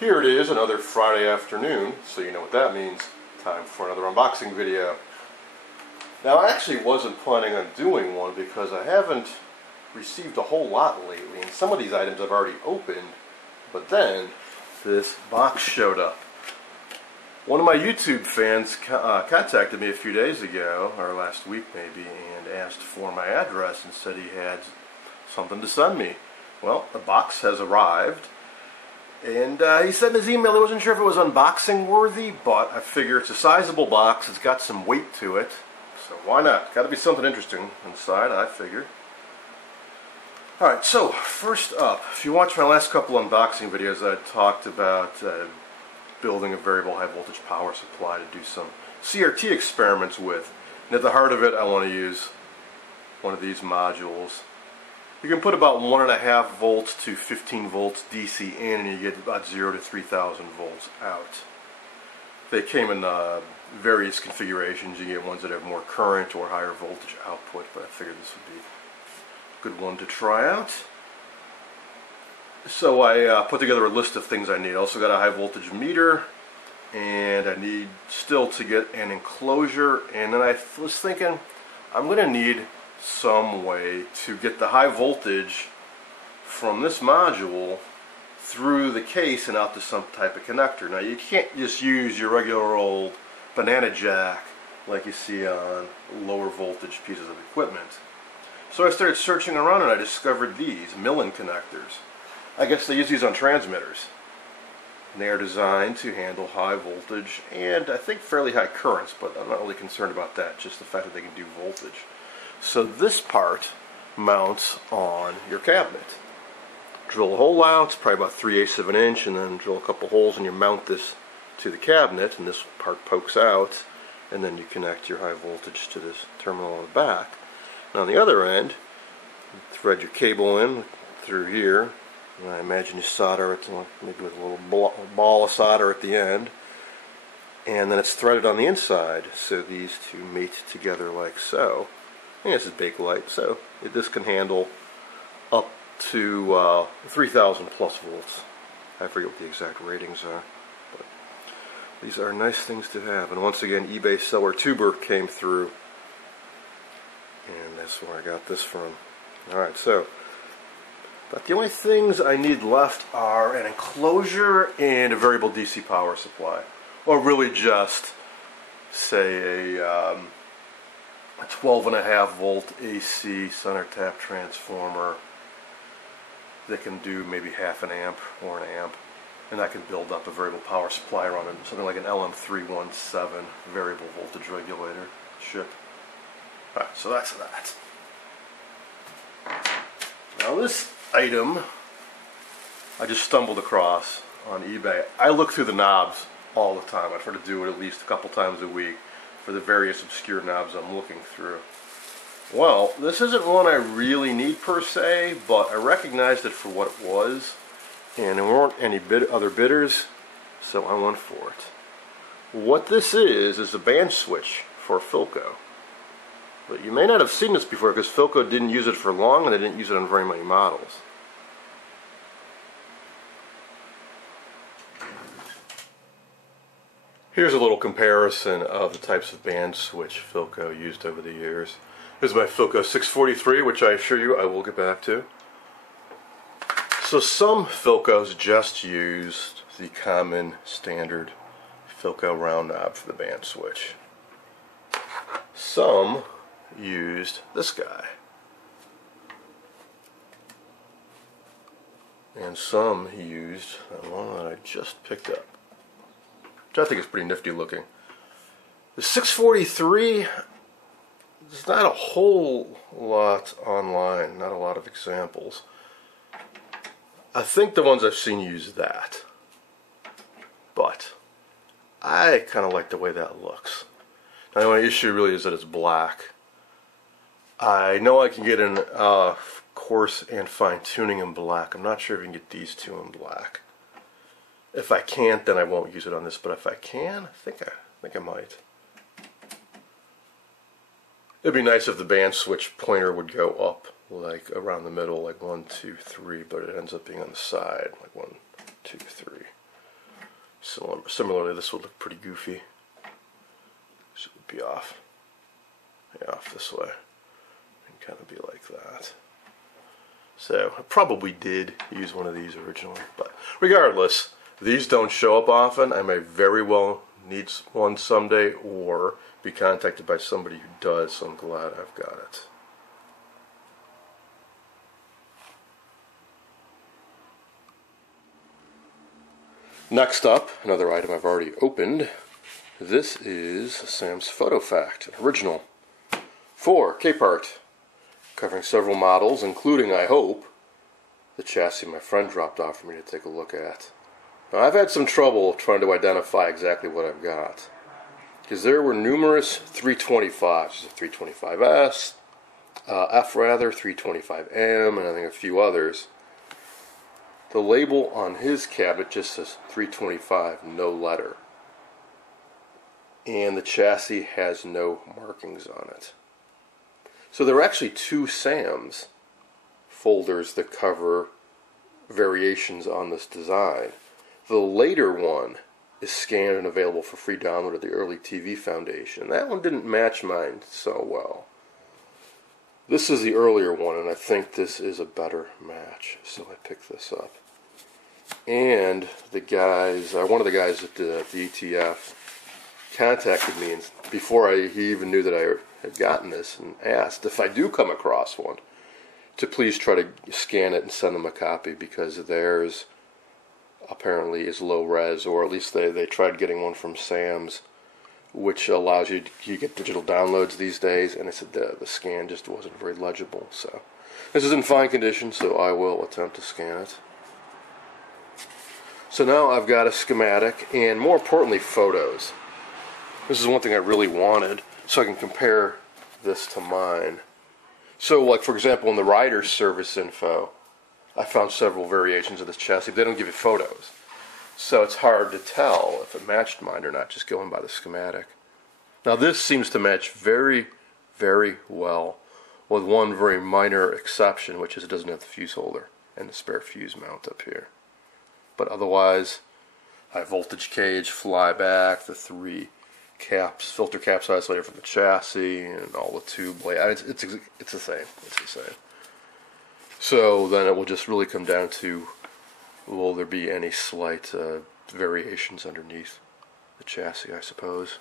Here it is, another Friday afternoon, so you know what that means. Time for another unboxing video. Now, I actually wasn't planning on doing one because I haven't received a whole lot lately, and some of these items I've already opened, but then this box showed up. One of my YouTube fans contacted me a few days ago, or last week maybe, and asked for my address and said he had something to send me. Well, the box has arrived. And he said in his email he wasn't sure if it was unboxing worthy, but I figure it's a sizable box, it's got some weight to it, so why not? Got to be something interesting inside, I figured. Alright, so first up, if you watched my last couple unboxing videos, I talked about building a variable high voltage power supply to do some CRT experiments with. And at the heart of it, I want to use one of these modules. You can put about 1.5 volts to 15 volts DC in, and you get about 0 to 3,000 volts out. They came in various configurations. You get ones that have more current or higher voltage output, but I figured this would be a good one to try out. So I put together a list of things I need. I also got a high voltage meter, and I need still to get an enclosure, and then I was thinking I'm going to need some way to get the high voltage from this module through the case and out to some type of connector. Now, you can't just use your regular old banana jack like you see on lower voltage pieces of equipment. So I started searching around and I discovered these Millen connectors. I guess they use these on transmitters. And they are designed to handle high voltage and I think fairly high currents, but I'm not really concerned about that, just the fact that they can do voltage. So this part mounts on your cabinet. Drill a hole out, it's probably about 3/8 of an inch, and then drill a couple holes and you mount this to the cabinet, and this part pokes out, and then you connect your high voltage to this terminal on the back. And on the other end, you thread your cable in through here, and I imagine you solder it to maybe with a little ball of solder at the end, and then it's threaded on the inside, so these two mate together like so. And this is Bakelite, so this can handle up to 3,000 plus volts. I forget what the exact ratings are, but these are nice things to have. And once again, eBay seller tuber came through, and that's where I got this from. Alright, so but the only things I need left are an enclosure and a variable DC power supply, or really just say a 12.5 volt AC center tap transformer that can do maybe half an amp or an amp, and I can build up a variable power supply around it, something like an LM317 variable voltage regulator chip. Alright, so that's that. Now this item I just stumbled across on eBay. I look through the knobs all the time. I try to do it at least a couple times a week for the various obscure knobs I'm looking through. Well, this isn't one I really need per se, but I recognized it for what it was, and there weren't any other bidders, so I went for it. What this is a band switch for Philco. But you may not have seen this before because Philco didn't use it for long and they didn't use it on very many models. Here's a little comparison of the types of band switch Philco used over the years. Here's my Philco 643, which I assure you I will get back to. So some Philcos just used the common standard Philco round knob for the band switch. Some used this guy. And some used the one that I just picked up, which I think is pretty nifty looking. The 643, there's not a whole lot online, not a lot of examples. I think the ones I've seen use that, but I kind of like the way that looks. Now the only issue really is that it's black. I know I can get an coarse and fine tuning in black. I'm not sure if you can get these two in black. If I can't, then I won't use it on this, but if I can, I think I might. It'd be nice if the band switch pointer would go up, like around the middle, like 1, 2, 3, but it ends up being on the side, like 1, 2, 3. Similarly, this would look pretty goofy. So it would be off. Yeah, off this way. And kind of be like that. So I probably did use one of these originally. But regardless, these don't show up often. I may very well need one someday or be contacted by somebody who does, so I'm glad I've got it. Next up, another item I've already opened. This is Sam's Photo Fact, an original for Capart, covering several models, including, I hope, the chassis my friend dropped off for me to take a look at. Now, I've had some trouble trying to identify exactly what I've got, because there were numerous 325s, a 325S, F rather, 325M, and I think a few others. The label on his cabinet just says 325, no letter. And the chassis has no markings on it. So there are actually two Sam's folders that cover variations on this design. The later one is scanned and available for free download at the Early TV Foundation. That one didn't match mine so well. This is the earlier one, and I think this is a better match, so I picked this up. And the guys, one of the guys at the ETF contacted me and before he even knew that I had gotten this, and asked if I do come across one to please try to scan it and send them a copy, because theirs apparently is low res, or at least they tried getting one from Sam's, which allows you to get digital downloads these days, and it said the scan just wasn't very legible. So this is in fine condition, so I will attempt to scan it. So now I've got a schematic, and more importantly, photos. This is one thing I really wanted, so I can compare this to mine. So, like, for example, in the rider's service info, I found several variations of this chassis, but they don't give you photos. So it's hard to tell if it matched mine or not, just going by the schematic. Now this seems to match very, very well, with one very minor exception, which is it doesn't have the fuse holder and the spare fuse mount up here. But otherwise, high voltage cage, flyback, the 3 caps, filter caps isolated from the chassis, and all the tube layout. It's the same. It's the same. So then it will just really come down to, will there be any slight variations underneath the chassis, I suppose.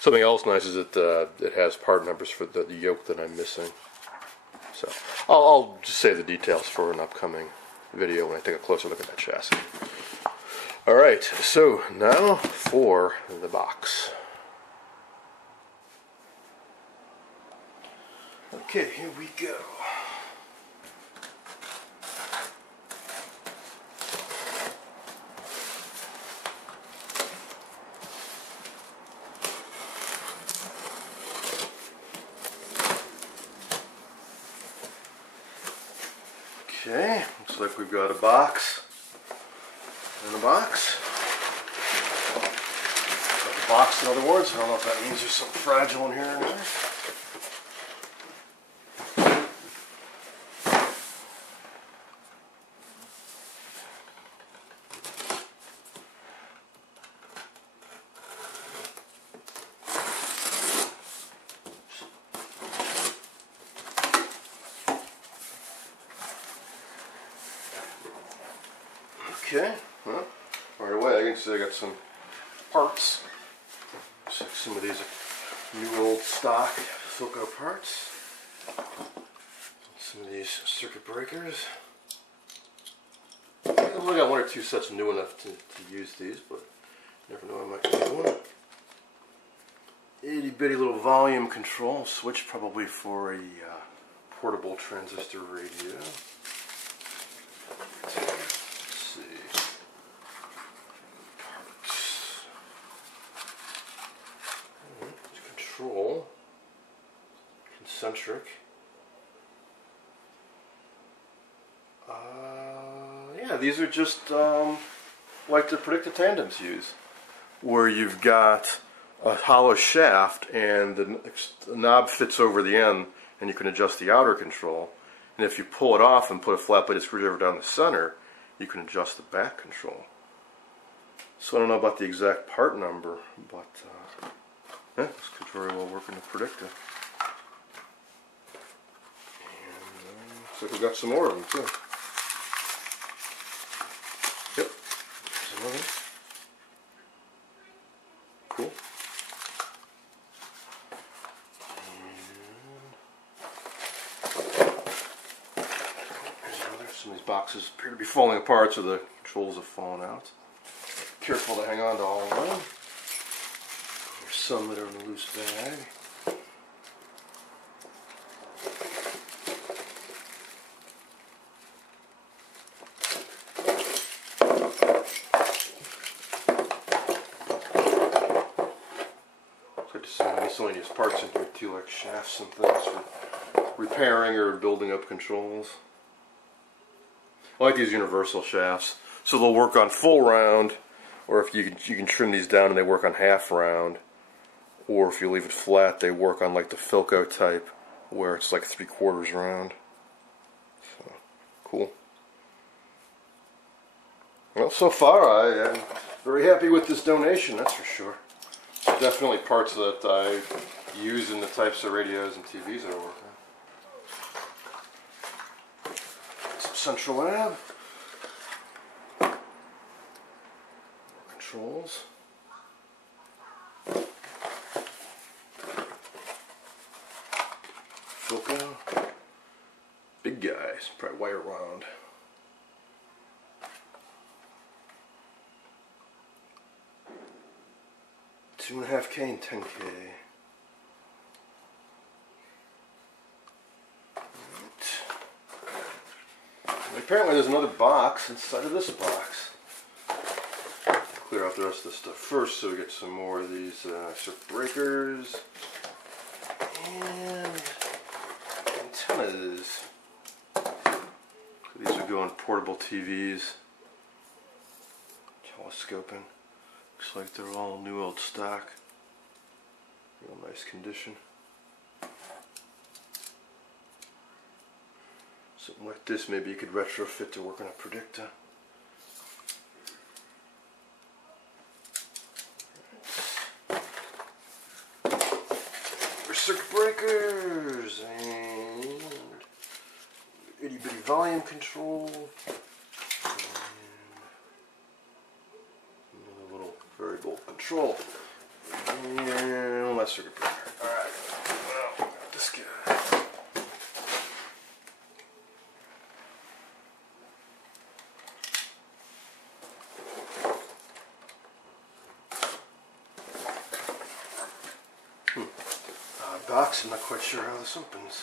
Something else nice is that it has part numbers for the yoke that I'm missing. So I'll just save the details for an upcoming video when I take a closer look at that chassis. Alright, so now for the box. Okay, here we go. Okay, looks like we've got a box in a box. Got the box, in other words. I don't know if that means there's something fragile in here or not. Okay, well, right away I can see I got some parts. Looks like some of these are new old stock Philco parts. Some of these circuit breakers. I've only got 1 or 2 sets new enough to use these, but you never know, I might need one. Itty bitty little volume control switch, probably for a portable transistor radio. Control, concentric. Yeah, these are just like the predicted tandems use, where you've got a hollow shaft and the knob fits over the end, and you can adjust the outer control. And if you pull it off and put a flat-bladed screwdriver down the center, you can adjust the back control. So I don't know about the exact part number, but yeah, this could very well work in the predictor. And looks like we got some more of them too. Yep, there's another. Cool. Some of these boxes appear to be falling apart, so the controls have fallen out. Careful to hang on to all of them. There's some that are in a loose bag. Good to see miscellaneous parts in here too, like shafts and things for repairing or building up controls. I like these universal shafts, so they'll work on full round, or if you can trim these down and they work on half round, or if you leave it flat, they work on like the Philco type, where it's like 3/4 round. So cool. Well, so far I am very happy with this donation, that's for sure. Definitely parts that I use in the types of radios and TVs I work on. Some central lab. Controls. Philco. Big guys, probably wire wound. $2.5K and 10K. And apparently there's another box inside of this box. Clear out the rest of the stuff first so we get some more of these circuit breakers and antennas. So these would go on portable TVs. Telescoping. Looks like they're all new old stock. Real nice condition. Something like this maybe you could retrofit to work on a predictor. Circuit breakers and itty bitty volume control. Another little variable control. And less circuit breaker. Alright. Well, got this guy. Box, I'm not quite sure how this opens.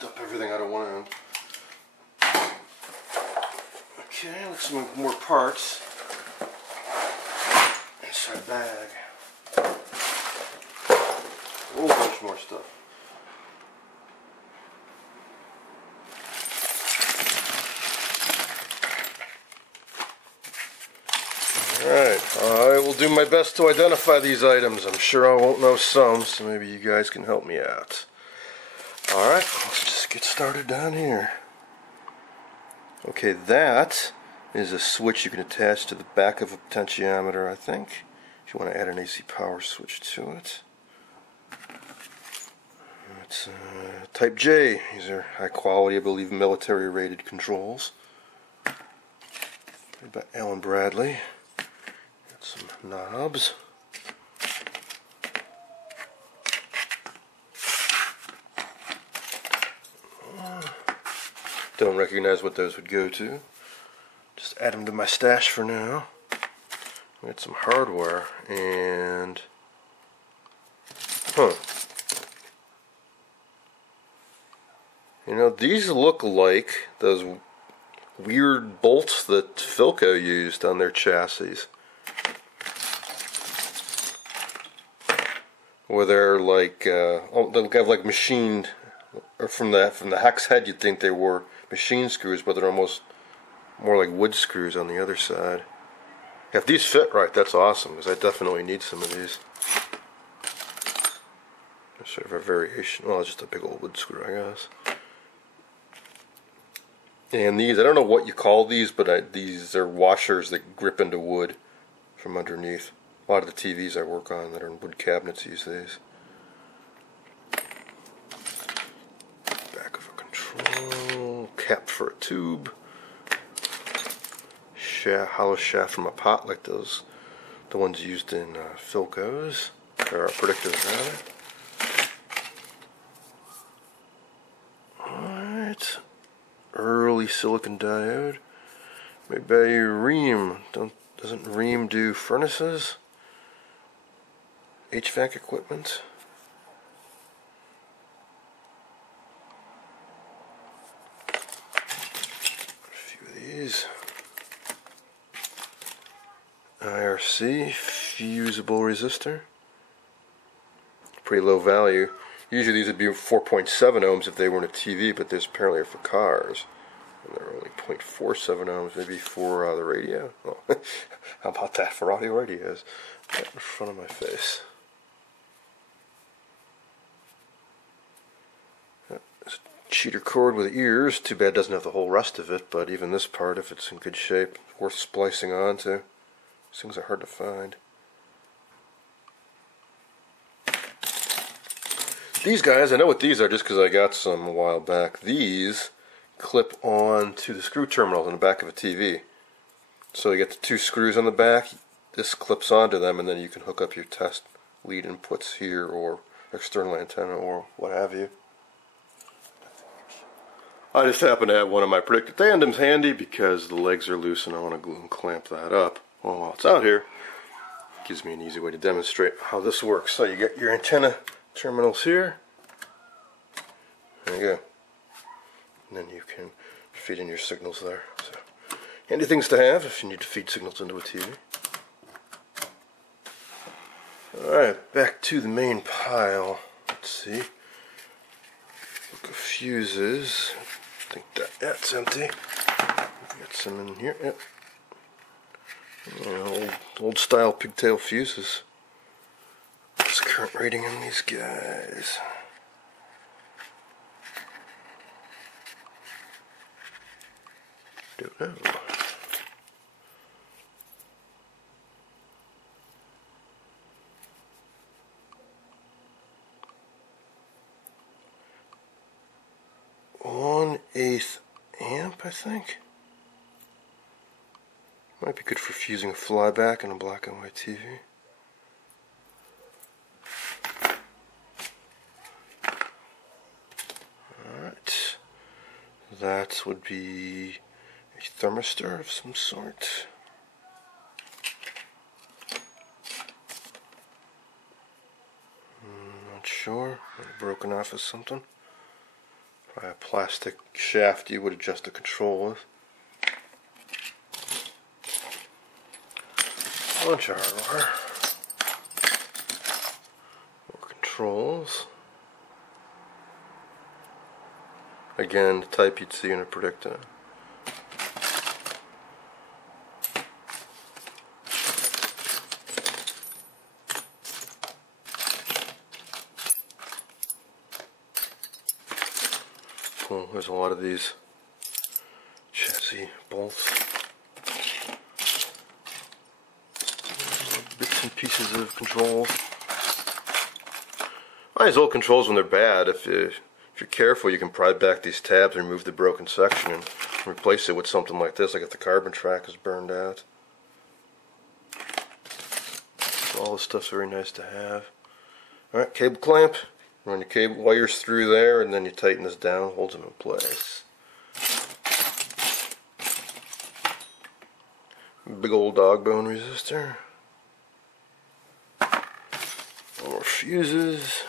Dump everything out of one end. Okay, looks like more parts. Inside bag. A whole bunch more stuff. Alright, I will do my best to identify these items. I'm sure I won't know some, so maybe you guys can help me out. Alright, let's just get started down here. Okay, that is a switch you can attach to the back of a potentiometer, I think, if you want to add an AC power switch to it. It's Type J. These are high quality, I believe, military rated controls. Made by Allen Bradley. Some knobs. Don't recognize what those would go to. Just add them to my stash for now. We got some hardware and you know, these look like those weird bolts that Philco used on their chassis. Where they're like, they have like machined, or from the hex head you'd think they were machine screws, but they're almost more like wood screws on the other side. If these fit right, that's awesome, because I definitely need some of these. Sort of a variation. Well, it's just a big old wood screw, I guess. And these, I don't know what you call these, but these are washers that grip into wood from underneath. A lot of the TVs I work on that are in wood cabinets use these. Back of a control, cap for a tube, hollow shaft from a pot like those, the ones used in Philcos, or predictors rather. Alright, early silicon diode, made by Rheem. Doesn't Rheem do furnaces? HVAC equipment? A few of these. IRC, fusible resistor. Pretty low value. Usually these would be 4.7 ohms if they were in a TV, but this apparently are for cars. And they're only 0.47 ohms, maybe for the radio. Oh, how about that for audio radios? Right in front of my face. It's a cheater cord with ears. Too bad it doesn't have the whole rest of it, but even this part, if it's in good shape, worth splicing onto. These things are hard to find. These guys, I know what these are just because I got some a while back. These clip on to the screw terminals in the back of a TV. So you get the two screws on the back, this clips onto them, and then you can hook up your test lead inputs here or external antenna or what have you. I just happen to have one of my predicted tandems handy because the legs are loose and I want to glue and clamp that up. Well, while it's out here, it gives me an easy way to demonstrate how this works. So you get your antenna terminals here. There you go. And then you can feed in your signals there. So, handy things to have if you need to feed signals into a TV. Alright, back to the main pile. Let's see. Book of fuses. I think that's empty. Got some in here. Yep. Old style pigtail fuses. What's the current rating on these guys? Don't know. One-eighth amp, I think. Might be good for fusing a flyback in a black and white TV. Alright. That would be a thermistor of some sort. Not sure. Might have broken off as something. Probably a plastic shaft you would adjust the control with. Bunch of hardware. More controls. Again, the type you'd see in a predictor. Cool, there's a lot of these chassis bolts. Bits and pieces of controls. These old controls, when they're bad, if you're careful, you can pry back these tabs and remove the broken section and replace it with something like this, like if the carbon track is burned out. All this stuff's very nice to have. Alright, cable clamp. Run your cable wires through there, and then you tighten this down, holds them in place. Big old dog bone resistor. More fuses.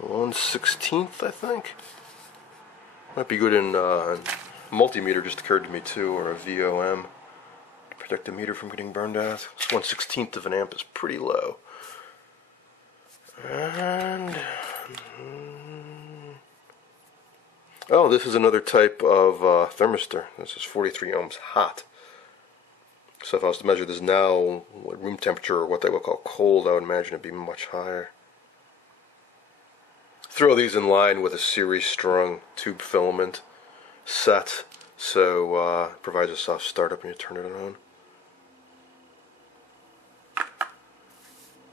One-16th, I think. Might be good in multimeter, just occurred to me too, or a VOM. Protect the meter from getting burned out. This 1/16th of an amp is pretty low. And oh, this is another type of thermistor. This is 43 ohms hot. So if I was to measure this now, what room temperature or what they would call cold, I would imagine it'd be much higher. Throw these in line with a series strung tube filament set, so it provides a soft startup when you turn it on.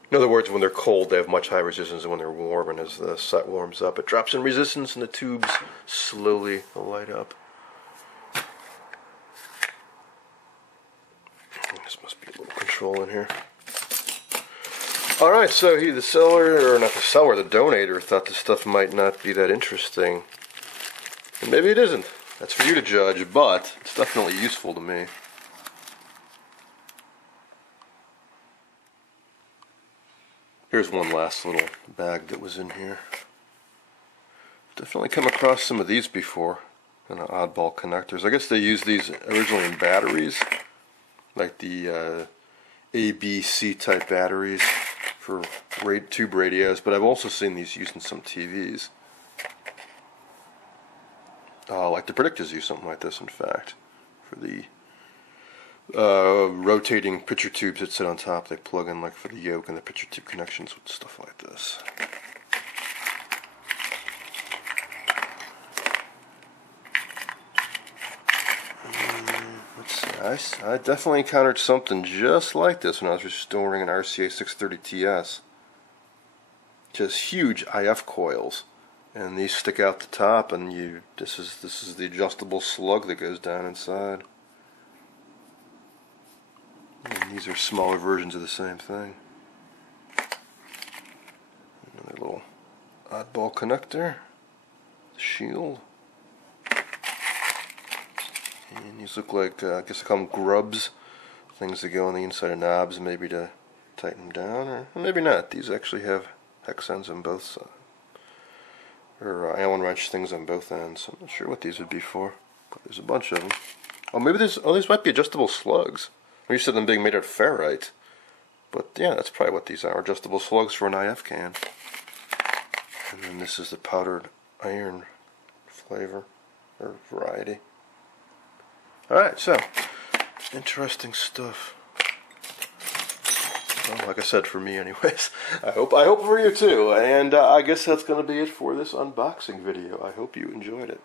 In other words, when they're cold, they have much higher resistance than when they're warm, and as the set warms up, it drops in resistance and the tubes slowly light up. This must be a little control in here. Alright, so the seller, or not the seller, the donator, thought this stuff might not be that interesting. And maybe it isn't. That's for you to judge, but it's definitely useful to me. Here's one last little bag that was in here. Definitely come across some of these before, and oddball connectors. I guess they used these originally in batteries, like the ABC type batteries for tube radios, but I've also seen these used in some TVs. Like the predictors use something like this, in fact, for the rotating picture tubes that sit on top. They plug in like for the yoke and the picture tube connections with stuff like this. Let's see, I definitely encountered something just like this when I was restoring an RCA 630TS. Just huge IF coils, and these stick out the top, and this is the adjustable slug that goes down inside. And these are smaller versions of the same thing. Another little oddball connector, shield. And these look like, I guess I call them grubs, things that go on the inside of knobs, maybe to tighten them down, or maybe not. These actually have hex ends on both sides, or Allen wrench things on both ends. I'm not sure what these would be for, but there's a bunch of them. Oh, maybe these might be adjustable slugs. I'm used to them being made out of ferrite, but yeah, that's probably what these are, adjustable slugs for an IF can. And then this is the powdered iron flavor, or variety. Alright, so, interesting stuff. Well, like I said, for me anyways. I hope for you too. And I guess that's going to be it for this unboxing video. I hope you enjoyed it.